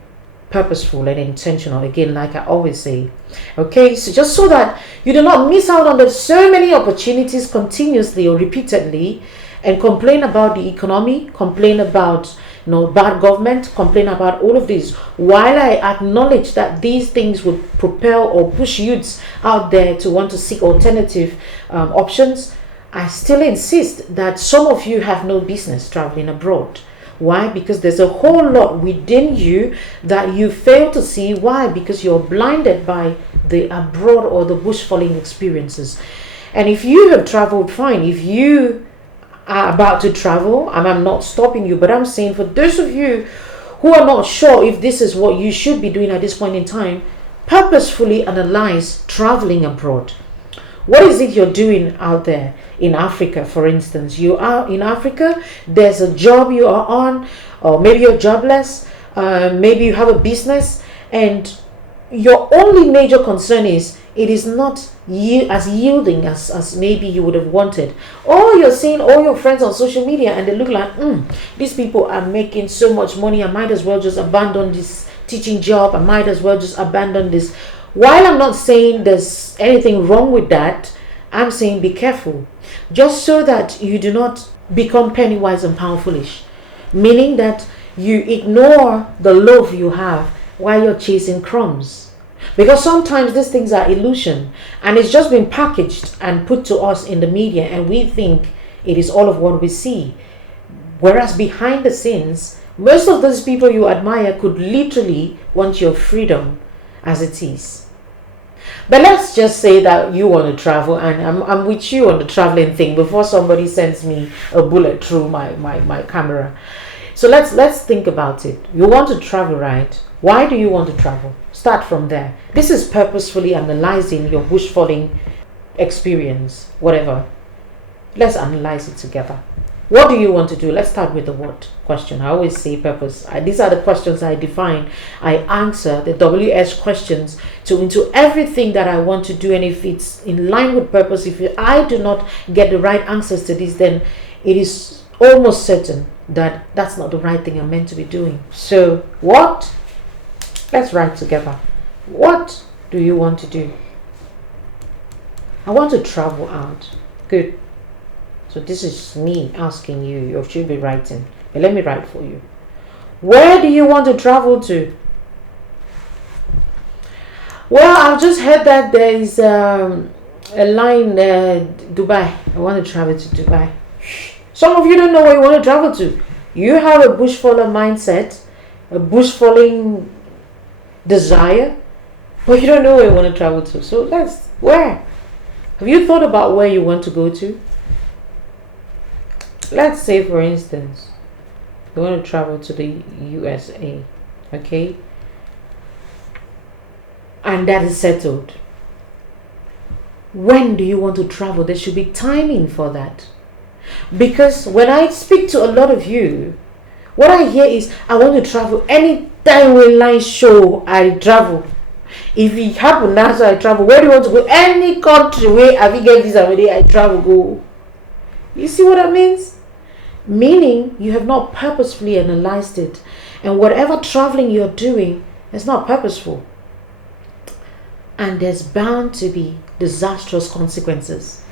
purposeful and intentional, again, like I always say. Okay, so just so that you do not miss out on the so many opportunities continuously or repeatedly and complain about the economy, complain about bad government, complain about all of this, while I acknowledge that these things would propel or push youths out there to want to seek alternative options. I still insist that some of you have no business traveling abroad. Why? Because there's a whole lot within you that you fail to see. Why? Because you're blinded by the abroad or the bush falling experiences. And if you have traveled, fine. If you are about to travel, and I'm not stopping you, but I'm saying for those of you who are not sure if this is what you should be doing at this point in time, purposefully analyze traveling abroad. What is it you're doing out there? In Africa, for instance, you are in Africa, there's a job you are on, or maybe you're jobless, maybe you have a business, and your only major concern is it is not as yielding as maybe you would have wanted. Or you're seeing all your friends on social media and they look like, these people are making so much money, I might as well just abandon this teaching job, I might as well just abandon this. While I'm not saying there's anything wrong with that, I'm saying be careful. Just so that you do not become penny wise and pound foolish. Meaning that you ignore the loaf you have while you're chasing crumbs. Because sometimes these things are illusion. And it's just been packaged and put to us in the media. And we think it is all of what we see. Whereas behind the scenes, most of those people you admire could literally want your freedom as it is. But let's just say that you want to travel, and I'm with you on the traveling thing before somebody sends me a bullet through my camera. So let's think about it. You want to travel, right? Why do you want to travel? Start from there. This is purposefully analyzing your bush falling experience, whatever. Let's analyze it together. What do you want to do? Let's start with the what question. I always say purpose. These are the questions I define. I answer the WS questions into everything that I want to do. And if it's in line with purpose, if I do not get the right answers to this, then it is almost certain that that's not the right thing I'm meant to be doing. So what? Let's write together. What do you want to do? I want to travel out. Good. So this is me asking you. You should be writing. But let me write for you. Where do you want to travel to? Well, I've just heard that there is a line, Dubai. I want to travel to Dubai. Some of you don't know where you want to travel to. You have a bush faller mindset, a bush falling desire, but you don't know where you want to travel to. So where? Have you thought about where you want to go to? Let's say, for instance, you want to travel to the USA, okay? And that is settled. When do you want to travel? There should be timing for that. Because when I speak to a lot of you, what I hear is, I want to travel. Anytime we line show, I travel. If it happen now, so I travel. Where do you want to go? Any country where have you get visa already, I travel, go. You see what that means? Meaning you have not purposefully analyzed it. And whatever traveling you're doing is not purposeful. And there's bound to be disastrous consequences.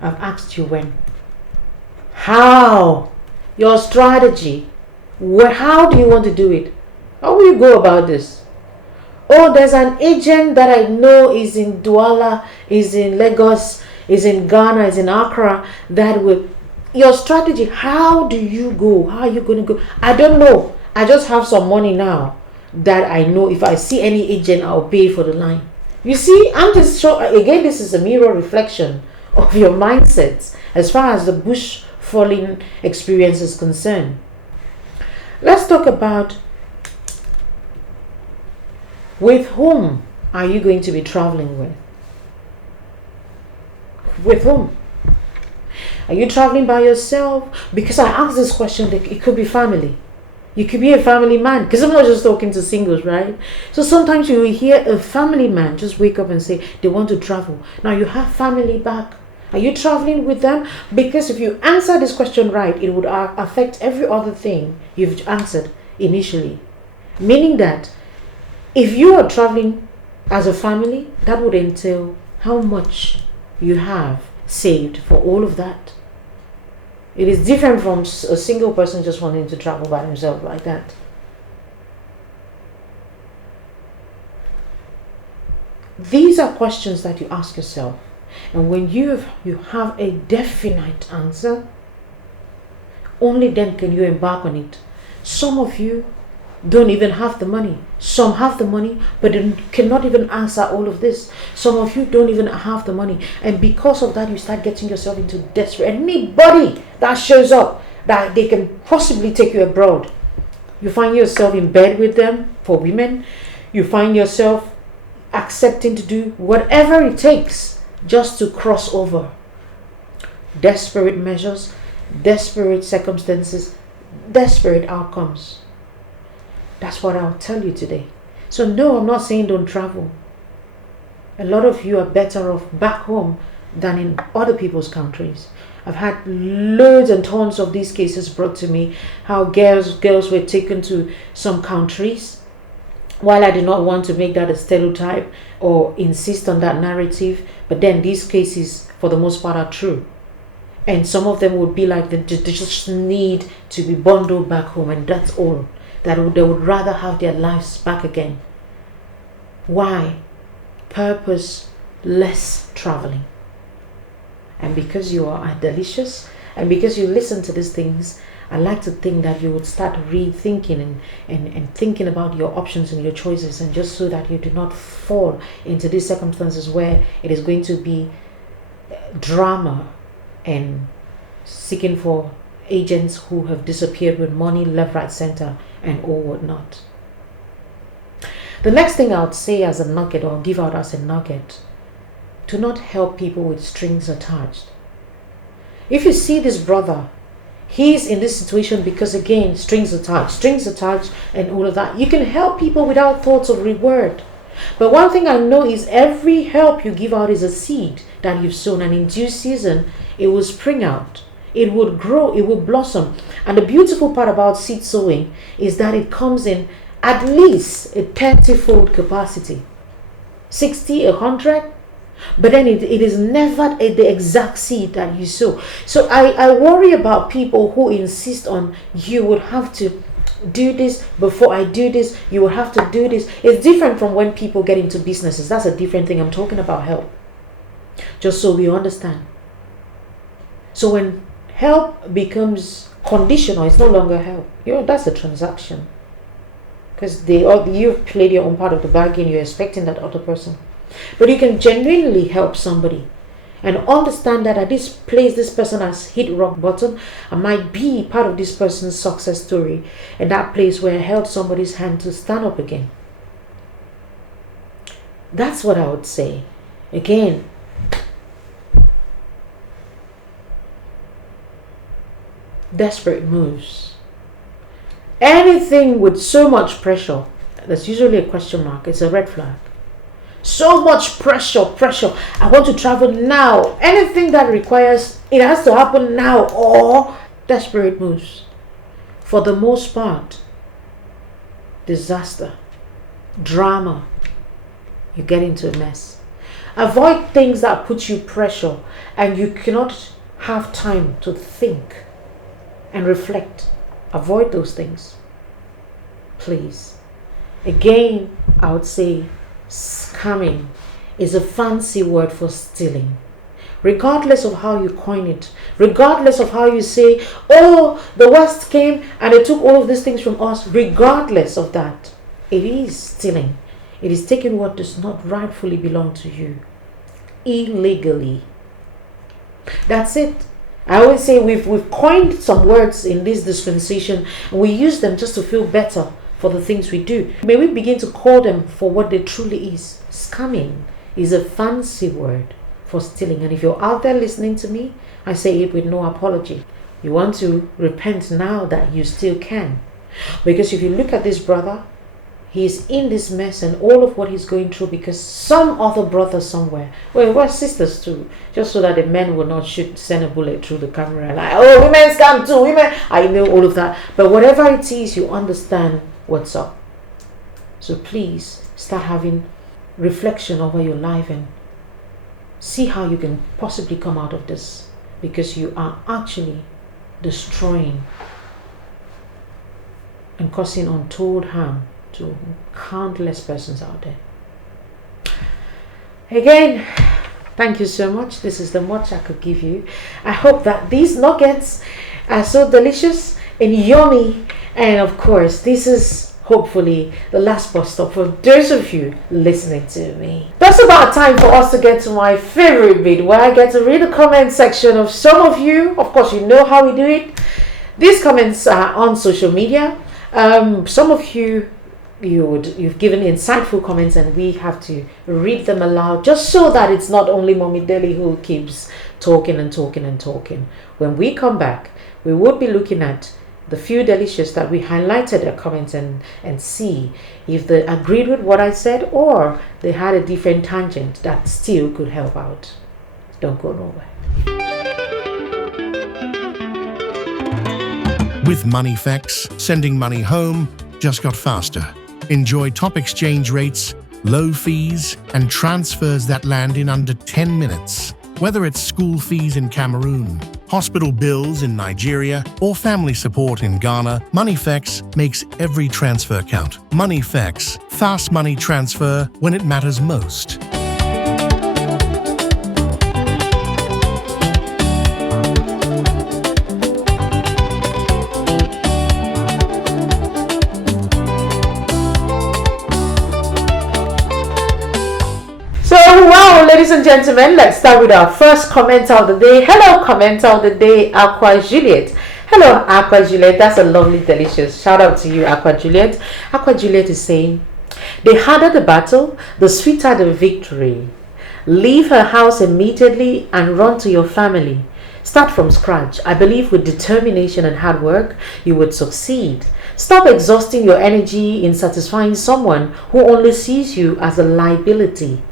I've asked you when. How? Your strategy. How do you want to do it? How will you go about this? Oh, there's an agent that I know is in Douala, is in Lagos, is in Ghana, is in Accra, that will... Your strategy, how do you go? How are you going to go? I don't know. I just have some money now that I know if I see any agent, I'll pay for the line. You see, I'm just again, this is a mirror reflection of your mindsets as far as the bush falling experience is concerned. Let's talk about with whom are you going to be traveling with? With whom? Are you traveling by yourself? Because I asked this question, it could be family. You could be a family man, because I'm not just talking to singles, right? So sometimes you will hear a family man just wake up and say they want to travel. Now you have family back. Are you traveling with them? Because if you answer this question right, it would affect every other thing you've answered initially. Meaning that if you are traveling as a family, that would entail how much you have saved for all of that. It is different from a single person just wanting to travel by himself like that. These are questions that you ask yourself. And when you have a definite answer, only then can you embark on it. Some of you don't even have the money. Some have the money, but they cannot even answer all of this. Some of you don't even have the money. And because of that, you start getting yourself into desperate. Anybody that shows up that they can possibly take you abroad, you find yourself in bed with them. For women, you find yourself accepting to do whatever it takes just to cross over. Desperate measures, desperate circumstances, desperate outcomes. That's what I'll tell you today. So no, I'm not saying don't travel. A lot of you are better off back home than in other people's countries. I've had loads and tons of these cases brought to me, how girls were taken to some countries. While I do not want to make that a stereotype or insist on that narrative, but then these cases for the most part are true. And some of them would be like they just need to be bundled back home, and that's all. They would rather have their lives back again. Why? Purposeless traveling. And because you are delicious, and because you listen to these things, I like to think that you would start rethinking and thinking about your options and your choices, and just so that you do not fall into these circumstances where it is going to be drama and seeking for agents who have disappeared with money left, right, center, and all whatnot. The next thing I would say as a nugget, or give out as a nugget, do not help people with strings attached. If you see this brother, he's in this situation because, again, strings attached and all of that. You can help people without thoughts of reward. But one thing I know is every help you give out is a seed that you've sown, and in due season it will spring out, it will grow, it will blossom. And the beautiful part about seed sowing is that it comes in at least a 30-fold capacity, 60, 100, but then it is never the exact seed that you sow. So I worry about people who insist on, you would have to do this before I do this, you will have to do this. It's different from when people get into businesses. That's a different thing. I'm talking about help, just so we understand. So when help becomes conditional, it's no longer help. That's a transaction, because you've played your own part of the bargain. You're expecting that other person. But you can genuinely help somebody and understand that at this place, this person has hit rock bottom. I might be part of this person's success story, and that place where I held somebody's hand to stand up again. That's what I would say. Again, desperate moves. Anything with so much pressure, that's usually a question mark. It's a red flag. So much pressure. I want to travel now. Anything that requires it has to happen now, or desperate moves. For the most part, disaster, drama, you get into a mess. Avoid things that put you pressure and you cannot have time to think and reflect. Avoid those things, please. Again, I would say scamming is a fancy word for stealing. Regardless of how you coin it, regardless of how you say, oh, the West came and they took all of these things from us, regardless of that, it is stealing. It is taking what does not rightfully belong to you illegally. That's it. I always say we've coined some words in this dispensation, and we use them just to feel better for the things we do. May we begin to call them for what they truly is. Scamming is a fancy word for stealing. And if you're out there listening to me, I say it with no apology. You want to repent now that you still can. Because if you look at this brother, he's in this mess and all of what he's going through because some other brother somewhere, well, we're sisters too, just so that the men will not send a bullet through the camera like, oh, women scam too, women. I know all of that. But whatever it is, you understand what's up. So please start having reflection over your life and see how you can possibly come out of this, because you are actually destroying and causing untold harm to countless persons out there. Again, thank you so much. This is the much I could give you. I hope that these nuggets are so delicious and yummy. And of course, this is hopefully the last bus stop for those of you listening to me. That's about time for us to get to my favorite bit, where I get to read the comment section of some of you. Of course, you know how we do it. These comments are on social media. Some of you've given insightful comments, and we have to read them aloud, just so that it's not only Mommy Deli who keeps talking and talking and talking. When we come back, we will be looking at the few delicious that we highlighted their comments and see if they agreed with what I said, or they had a different tangent that still could help out. Don't go nowhere. With MoneyFX, sending money home just got faster. Enjoy top exchange rates, low fees, and transfers that land in under 10 minutes. Whether it's school fees in Cameroon, hospital bills in Nigeria, or family support in Ghana, MoneyFX makes every transfer count. MoneyFX, fast money transfer when it matters most. gentlemen, let's start with our first commenter of the day. Hello, commenter of the day, Aqua Juliet. Hello, Aqua Juliet. That's a lovely, delicious. Shout out to you, Aqua Juliet. Aqua Juliet is saying, the harder the battle, the sweeter the victory. Leave her house immediately and run to your family. Start from scratch. I believe with determination and hard work, you would succeed. Stop exhausting your energy in satisfying someone who only sees you as a liability.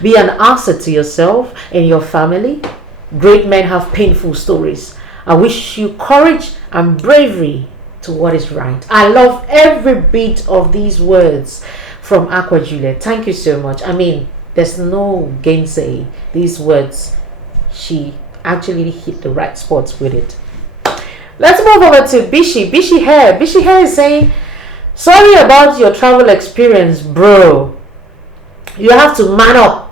Be an asset to yourself and your family. Great men have painful stories. I wish you courage and bravery to what is right. I love every bit of these words from Aqua Juliet. Thank you so much. I mean, there's no gainsay these words. She actually hit the right spots with it. Let's move over to Bishi. Bishi Hair. Bishi Hair is saying, sorry about your travel experience, bro. You have to man up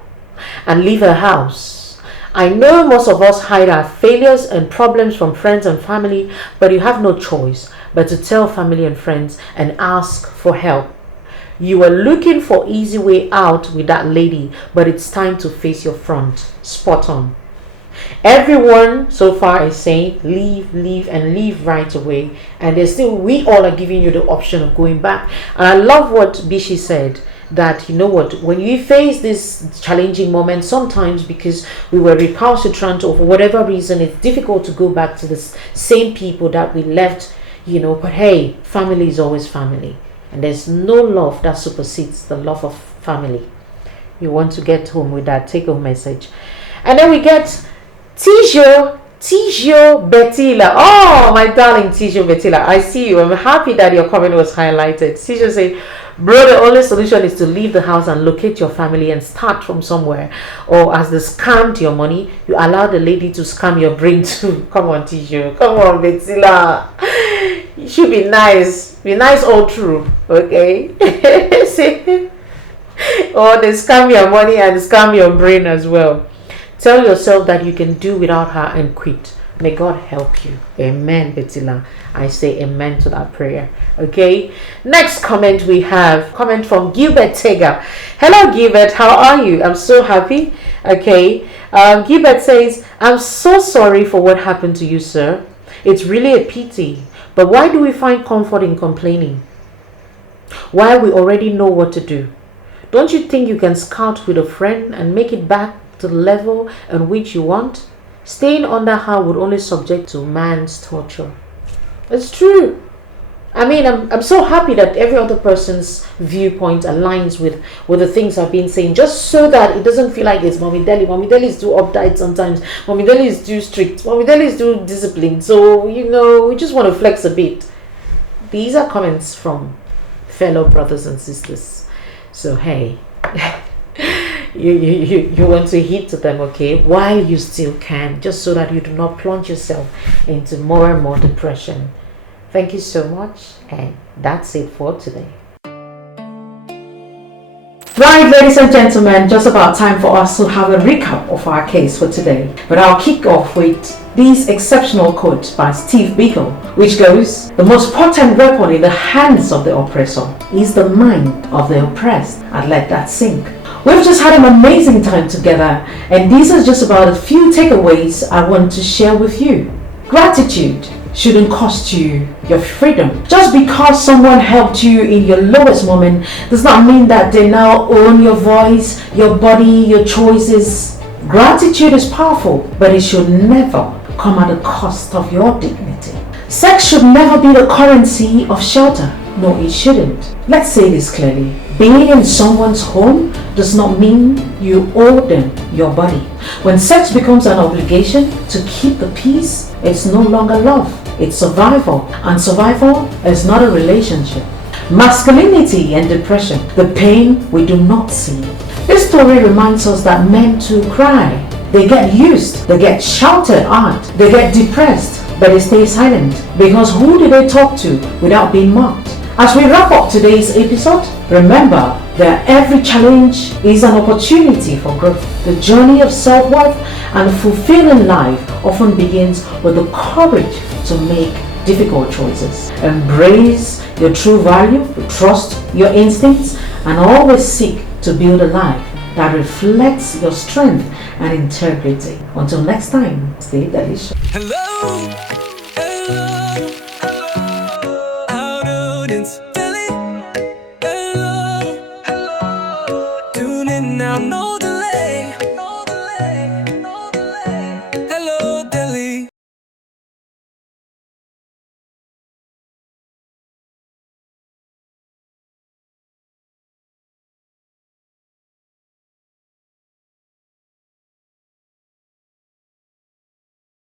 and leave her house. I know most of us hide our failures and problems from friends and family, but you have no choice but to tell family and friends and ask for help. You were looking for easy way out with that lady, but it's time to face your front. Spot on. Everyone so far is saying leave and leave right away, and there's still, we all are giving you the option of going back. And I love what Bishi said, that you know what, when you face this challenging moment, sometimes because we were recalcitrant or for whatever reason, it's difficult to go back to the same people that we left, you know, but hey, family is always family, and there's no love that supersedes the love of family. You want to get home with that take home message. And then we get Tijo Betila. Oh, my darling Tijo Betila, I see you. I'm happy that your comment was highlighted. Tijo say, bro, the only solution is to leave the house and locate your family and start from somewhere. Or as they scammed your money, you allow the lady to scam your brain too. Come on, Tijo. Come on, Betila. You should be nice. Be nice all through. Okay? Or they scam your money and scam your brain as well. Tell yourself that you can do without her and quit. May God help you. Amen, Betila. I say amen to that prayer. Okay. Next comment we have. Comment from Gilbert Tega. Hello, Gilbert. How are you? I'm so happy. Okay. Gilbert says, I'm so sorry for what happened to you, sir. It's really a pity. But why do we find comfort in complaining? Why we already know what to do? Don't you think you can scout with a friend and make it back to the level in which you want? Staying under her would only subject to man's torture. It's true. I mean, I'm so happy that every other person's viewpoint aligns with the things I've been saying, just so that it doesn't feel like it's Mommy Deli. Mommy Deli is too uptight sometimes. Mommy Deli is too strict. Mommy Deli is too disciplined. So, you know, we just want to flex a bit. These are comments from fellow brothers and sisters. So, hey, you want to hit to them, okay, while you still can, just so that you do not plunge yourself into more and more depression. Thank you so much, and that's it for today. Right, ladies and gentlemen, just about time for us to have a recap of our case for today. But I'll kick off with this exceptional quote by Steve Biko, which goes, the most potent weapon in the hands of the oppressor is the mind of the oppressed. I'd let that sink. We've just had an amazing time together, and these are just about a few takeaways I want to share with you. Gratitude shouldn't cost you your freedom. Just because someone helped you in your lowest moment does not mean that they now own your voice, your body, your choices. Gratitude is powerful, but it should never come at the cost of your dignity. Sex should never be the currency of shelter. No, it shouldn't. Let's say this clearly. Being in someone's home does not mean you owe them your body. When sex becomes an obligation to keep the peace, it's no longer love, it's survival. And survival is not a relationship. Masculinity and depression, the pain we do not see. This story reminds us that men too cry. They get used, they get shouted at, they get depressed, but they stay silent. Because who do they talk to without being mocked? As we wrap up today's episode, remember that every challenge is an opportunity for growth. The journey of self-worth and a fulfilling life often begins with the courage to make difficult choices. Embrace your true value, trust your instincts, and always seek to build a life that reflects your strength and integrity. Until next time, stay delicious. Hello.